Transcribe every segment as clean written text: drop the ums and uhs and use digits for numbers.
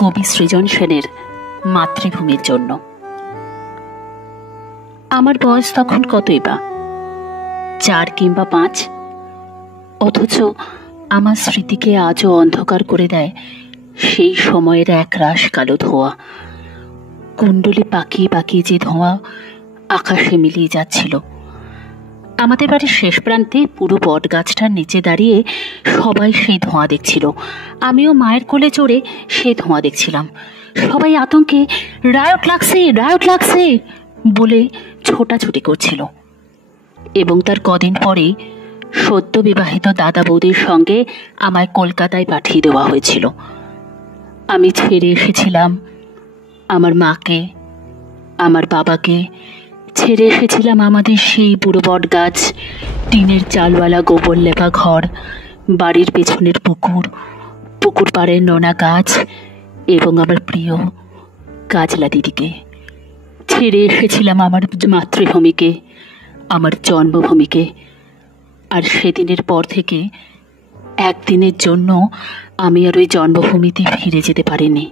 কবি সৃজন সেনের মাতৃভূমির জন্য। আমার বয়স তখন কতই বা, 4 কিংবা 5, অথচ আমার স্মৃতিকে আজও অন্ধকার করে দেয় সেই সময়ের একরাশ কালো ধোঁয়া। কুণ্ডলি পাকিয়ে পাকিয়ে যে ধোঁয়া আকাশে মিলিয়ে যাচ্ছিল। আমাদের বাড়ির শেষ প্রান্তে পুরো বট গাছটার নিচে দাঁড়িয়ে সবাই সেই ধোঁয়া দেখছিল। আমিও মায়ের কোলে চড়ে সেই ধোঁয়া দেখছিলাম। সবাই আতঙ্কে রায়ট লাগছে, রায়ট লাগছে বলে ছোটাছুটি করছিল। এবং তার কদিন পরেই সদ্য বিবাহিত দাদা বৌদির সঙ্গে আমায় কলকাতায় পাঠিয়ে দেওয়া হয়েছিল। আমি ছেড়ে এসেছিলাম আমার মাকে, আমার বাবাকে, ছেড়ে এসেছিলাম আমাদের সেই বুড়ো বট গাছ, টিনের চালওয়ালা গোবর লেপা ঘর, বাড়ির পেছনের পুকুর, পুকুর পাড়ের নোনা গাছ এবং আমার প্রিয় কাজলা দিদিকে। ছেড়ে এসেছিলাম আমার মাতৃভূমিকে, আমার জন্মভূমিকে। আর সেদিনের পর থেকে একদিনের জন্য আমি আর ওই জন্মভূমিতে ফিরে যেতে পারিনি,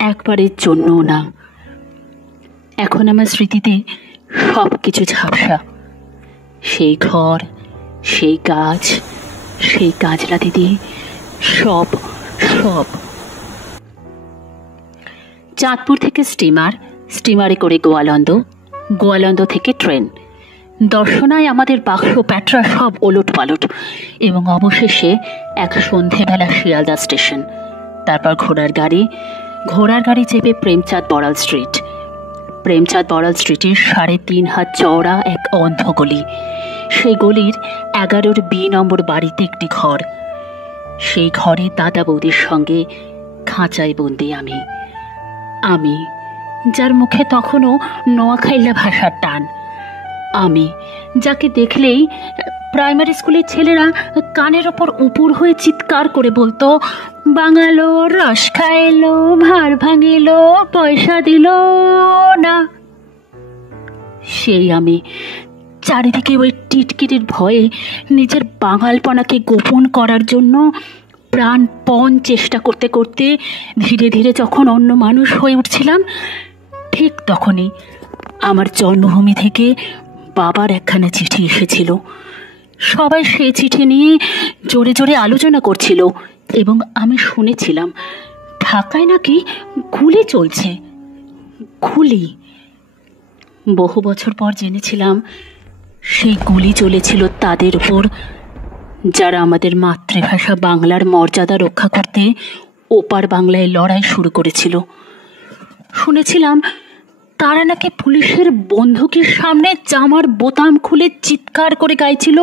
একবারের জন্যও না। এখন আমার স্মৃতিতে সব কিছু ঝাপসা। সেই ঘর, সেই গাছ, সেই কাজলা দিদি, সব সব। চাঁদপুর থেকে স্টিমারে করে গোয়ালন্দ, গোয়ালন্দ থেকে ট্রেন। দর্শনায় আমাদের বাক্স প্যাটরা সব ওলট পালট, এবং অবশেষে এক সন্ধেবেলা শিয়ালদা স্টেশন। তারপর ঘোড়ার গাড়ি চেপে প্রেমচাঁদ বড়াল স্ট্রিটের 3.5 হাত চওড়া এক অন্ধ গলি। সেই গলির 11 B নম্বর বাড়িতে একটি ঘর। সেই ঘরে দাদা বৌদির সঙ্গে খাঁচায় বন্দি আমি, যার মুখে তখনও নোয়াখাইলা ভাষার টান। আমি যাকে দেখলেই প্রাইমারি স্কুলের ছেলেরা কানের ওপর উপুর হয়ে চিৎকার করে বলতো, বাঙালো, রস খাইলো, ভার ভাঙিলো, পয়সা দিল না। সেই আমি চারিদিকে ওই টিটকিরির ভয়ে নিজের বাঙালপনাকে গোপন করার জন্য প্রাণপণ চেষ্টা করতে করতে ধীরে ধীরে যখন অন্য মানুষ হয়ে উঠছিলাম, ঠিক তখনই আমার জন্মভূমি থেকে বাবার একখানা চিঠি এসেছিল। সবাই সেই চিঠি নিয়ে জোরে জোরে আলোচনা করছিল, এবং আমি শুনেছিলাম ঢাকায় নাকি গুলি চলছে। গুলি! বহু বছর পর জেনেছিলাম সেই গুলি চলেছিল তাদের উপর যারা আমাদের মাতৃভাষা বাংলার মর্যাদা রক্ষা করতে ওপার বাংলায় লড়াই শুরু করেছিল। শুনেছিলাম তারা নাকি পুলিশের বন্দুকের সামনে জামার বোতাম খুলে চিৎকার করে গাইছিল,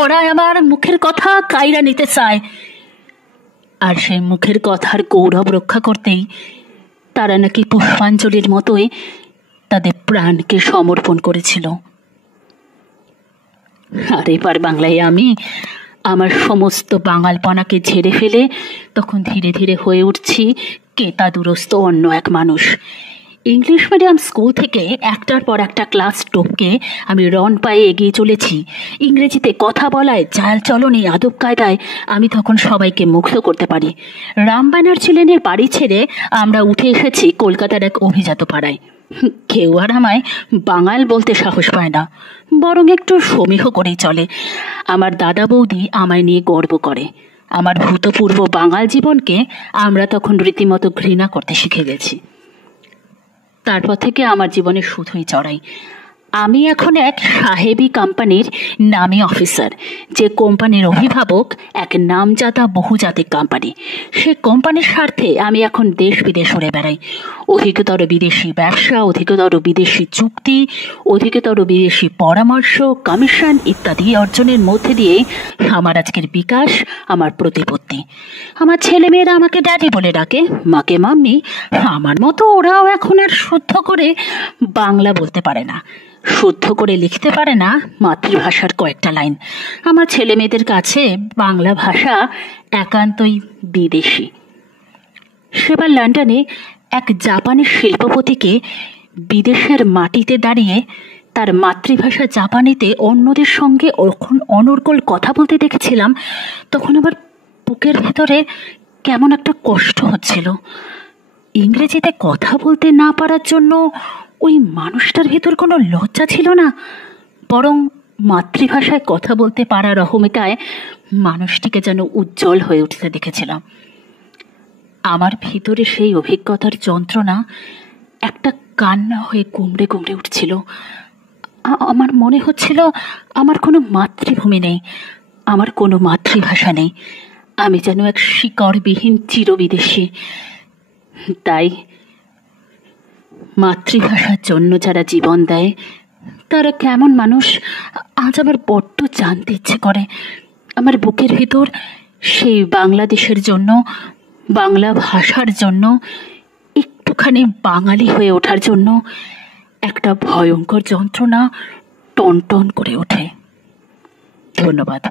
ওরা আমার মুখের কথা কাইরা নিতে চায়। আর সেই মুখের কথার গৌরব রক্ষা করতেই তারা নাকি পুষ্পাঞ্জলির মতোই তাদের প্রাণকে সমর্পণ করেছিল। আর এবার বাংলায় আমি আমার সমস্ত বাঙালপনাকে ঝেড়ে ফেলে তখন ধীরে ধীরে হয়ে উঠছি কেতাদুরস্ত অন্য এক মানুষ। ইংলিশ মিডিয়াম স্কুল থেকে একটার পর একটা ক্লাস টপকে আমি রন পায়ে এগিয়ে চলেছি। ইংরেজিতে কথা বলায়, চাল চলনে, আদব কায়দায় আমি তখন সবাইকে মুগ্ধ করতে পারি। রাম ব্যানার্জি লেনের বাড়ি ছেড়ে আমরা উঠে এসেছি কলকাতার এক অভিজাত পাড়ায়। কেউ আর আমায় বাঙাল বলতে সাহস পায় না, বরং একটু সমীহ করেই চলে। আমার দাদা বৌদি আমায় নিয়ে গর্ব করে। আমার ভূতপূর্ব বাঙাল জীবনকে আমরা তখন রীতিমতো ঘৃণা করতে শিখে গেছি। তারপর থেকে আমার জীবনে শুধুই চড়াই। আমি এখন এক সাহেবী কোম্পানির নামী অফিসার, যে কোম্পানির অভিভাবক এক নামজাদা বহুজাতিক কোম্পানি। সে কোম্পানির স্বার্থে আমি এখন দেশ বিদেশ উড়ে বেড়াই। অধিকতর বিদেশি ব্যবসা, অধিকতর বিদেশি চুক্তি, অধিকতর বিদেশি পরামর্শ, কমিশন ইত্যাদি অর্জনের মধ্যে দিয়ে আমার আজকের বিকাশ, আমার প্রতিপত্তি। আমার ছেলেমেয়েরা আমাকে ড্যাডি বলে ডাকে, মাকে মাম্মি। আমার মতো ওরাও এখন আর শুদ্ধ করে বাংলা বলতে পারে না, শুদ্ধ করে লিখতে পারে না মাতৃভাষার কয়েকটা লাইন। আমার ছেলে মেয়েদের কাছে বাংলা ভাষা একান্তই বিদেশি। সেবার লন্ডনে এক জাপানি শিল্পপতিকে বিদেশের মাটিতে দাঁড়িয়ে তার মাতৃভাষা জাপানিতে অন্যদের সঙ্গে অনর্গল কথা বলতে দেখেছিলাম। তখন আবার বুকের ভেতরে কেমন একটা কষ্ট হচ্ছিল। ইংরেজিতে কথা বলতে না পারার জন্য ওই মানুষটার ভেতর কোনো লজ্জা ছিল না, বরং মাতৃভাষায় কথা বলতে পারার অহমিকায় মানুষটিকে যেন উজ্জ্বল হয়ে উঠতে দেখেছিলাম। আমার ভিতরে সেই অভিজ্ঞতার যন্ত্রণা একটা কান্না হয়ে কুমড়ে কুমড়ে উঠছিল। আমার মনে হচ্ছিল আমার কোনো মাতৃভূমি নেই, আমার কোনো মাতৃভাষা নেই, আমি যেন এক শিকড়বিহীন চিরবিদেশী। তাই মাতৃভাষার জন্য যারা জীবন দেয় তারা কেমন মানুষ আজ আমার বড্ড জানতে ইচ্ছে করে। আমার বুকের ভিতর সেই বাংলাদেশের জন্য, বাংলা ভাষার জন্য, একটুখানি বাঙালি হয়ে ওঠার জন্য একটা ভয়ঙ্কর যন্ত্রণা টনটন করে ওঠে। ধন্যবাদ।